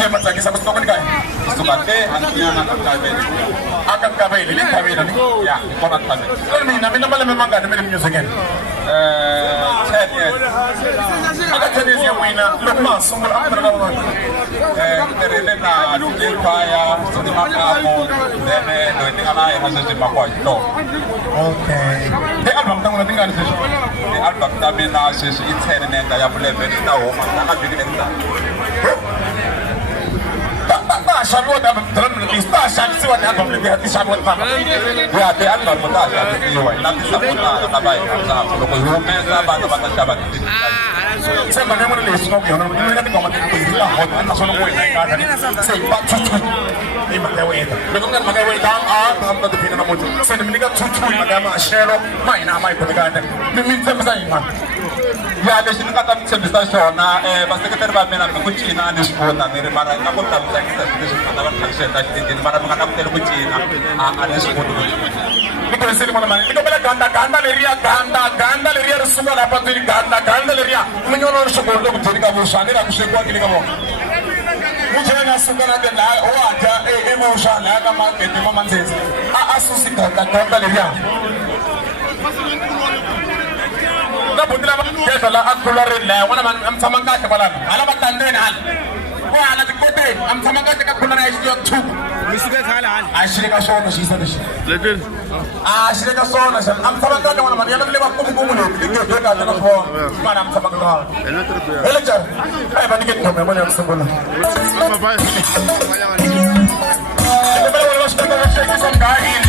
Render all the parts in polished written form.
DJ matsakisa kusuka kae? Kusuka Antiana na Kabeli. Akan Kabeli, ni Kabeli ni. Ya, kona Kabeli. Mina mala memanga ni music en. 10 years. Aga tenisi ya wina, lukma sumul amra na wan. Terele na DJ Fire, Sidima Kamo, then doing ana ya hasa Sidima kwa ito. Okay. The album tangu natinga ni session. The album tabi na session itene nenda ya bule benita o manga bigi nenda. Shabu da drum ni sta shabu si wani album ni hati shabu da mama. Ya the album muta shabu ni wa na tisabuna na bai sa loko yume sa ba ta shabu. Sema nemo ni smoke yo no ni ngati ngoma ni la hot na solo ko ina ka ni sei pa tutu ni magaweta me konga magaweta am to pina na mo se ni ga tutu ni magama shero mai na mai ko ga ta ni min se msa ima Ya de shin ka ta mse shona ba secretary ba mena ko china ni spota ni mara na ko ta msa kita ni ka ta ba se ta ni mara ka ta ko china a ni spota ni ko se mo na ni ko bela ganda le ria rusuga la patu ni ganda le ria menyono rusuga ndo kutiri ka bushani ra kushekwa kile kamo muje na sukana de la o aja mo shana ka ma ke mo manzezi asusi ganda le ria na budila ba ke la akulare la wana man am samanga ka bala ala batande na hal ko ala de kote am samanga ka kulare ay yo tu misga khala hal ashire ka so no shisa dish level ashire ka so no am samanga ka wana man yalla le ba ko ko mulo ke ka ta ko man am samanga ele jar ay ba ni ke ko me mo am samanga ma ba ele ba wala shta ka sheki sam ga hin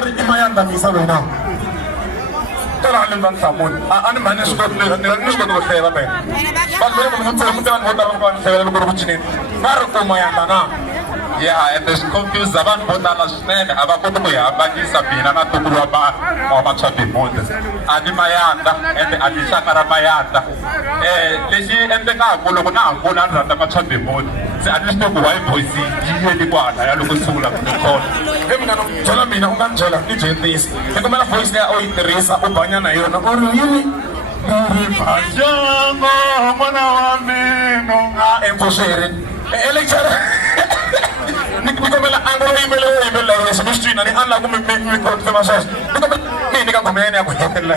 bari imayanda misa wena tala le ban samon ani mane skot le ni skot ko feba be ban be ko mutse mutse ban hota ban feba le ko buchini bar ko mayanda na yeah and this confused abantu bodala swinene abakoti ku hambanyisa mina na tukulu ba wa chabe monde ani mayanda and ani shakara mayanda lexi endlekaka loko na ha vona ni rhandza machabe monde se ani swi ku why boys yi yeli kwala ya loko sungula ku khona mina byela mina u nga byela ni jentisi hi kumela voice leyi u yi tirhisa u banya na yona u ri yini bajanga mwana wa mina nga empfosweri electoral ni kombela angolo yimele leswi mi swi twina ni anla ku mi confirma sweswo ni kombela ni ka ngoma ya ku hetelela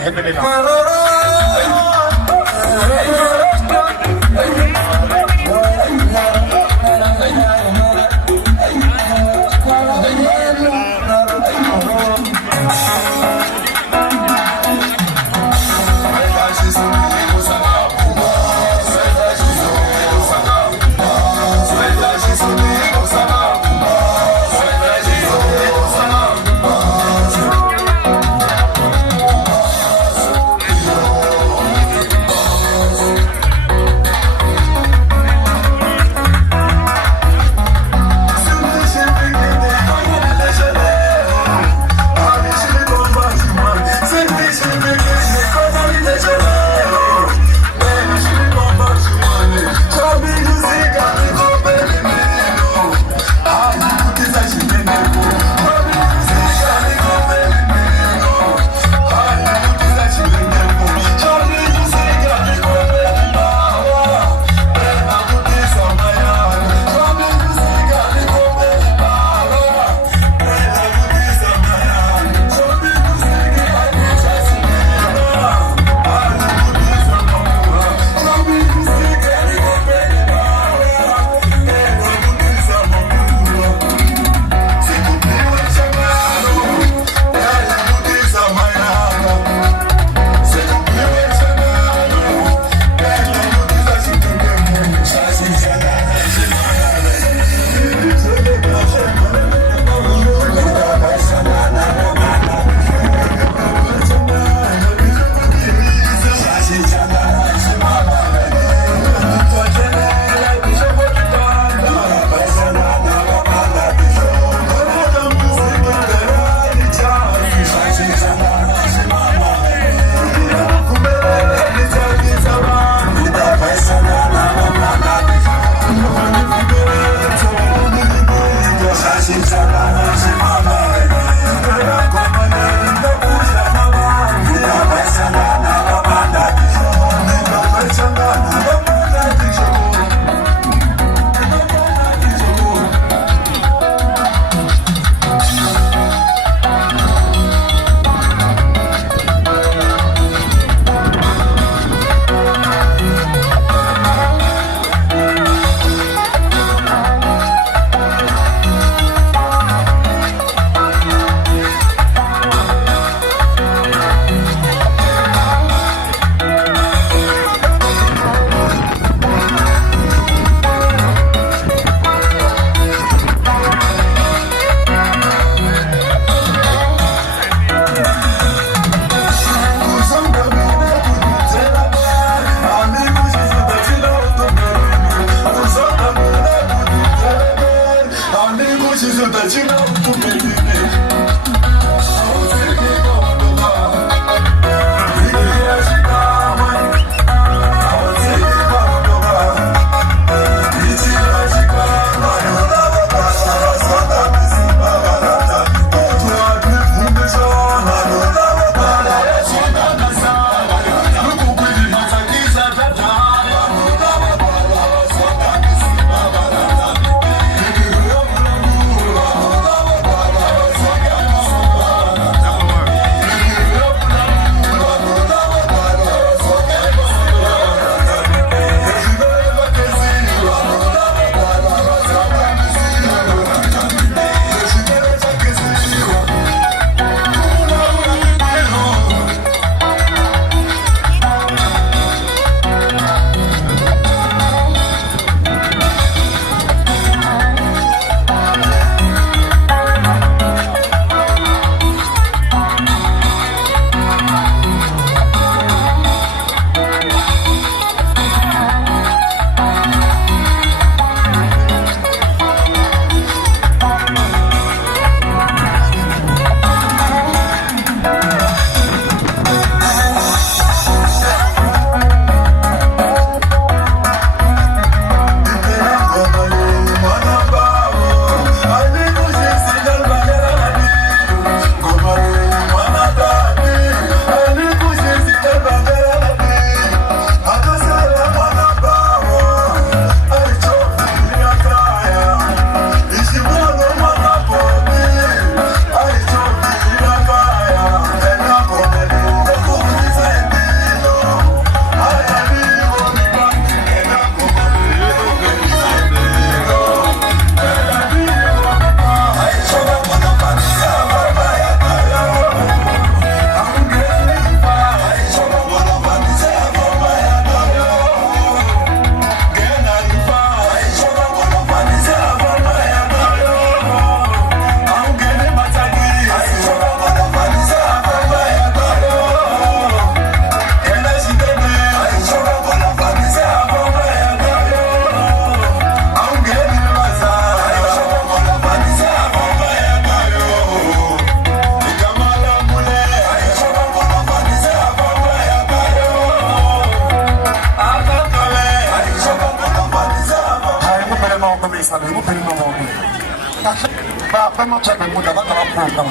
fa machado muda va ka pfuka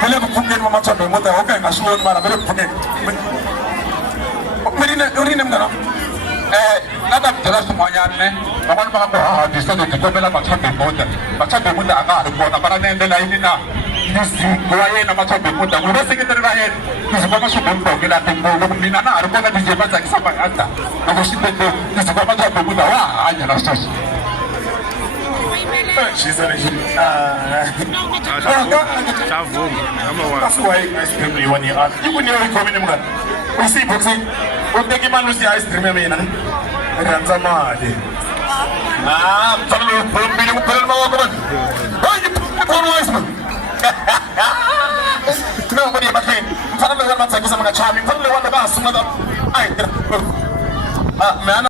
hele ku pfukeni va machado muda okay nga swivoni mara vele ku pfukeni urine mngana lata byela swin'wanyana ne van'wani va nga ku disone ti kombela machado muda a nga ha ri kona mara na endlela yini na muziki wa yena machado muda n'wi vaseketeri va yena tizikwama swi bombokela timbulu loko mina na ha ri kona DJ va tsakisa maganda loko swi tete tizikwama machado muda wa hanya na sweswi she's a ice cream you want you know coming mngana u see boxing u teki mali si ice cream ya mina rhandza mali mfanelo bombile ku phela mawoko man hayi kono ice cream no ngodi makheni mfanelo wa matsakisa mga chami mfanelo wa ba suma da ai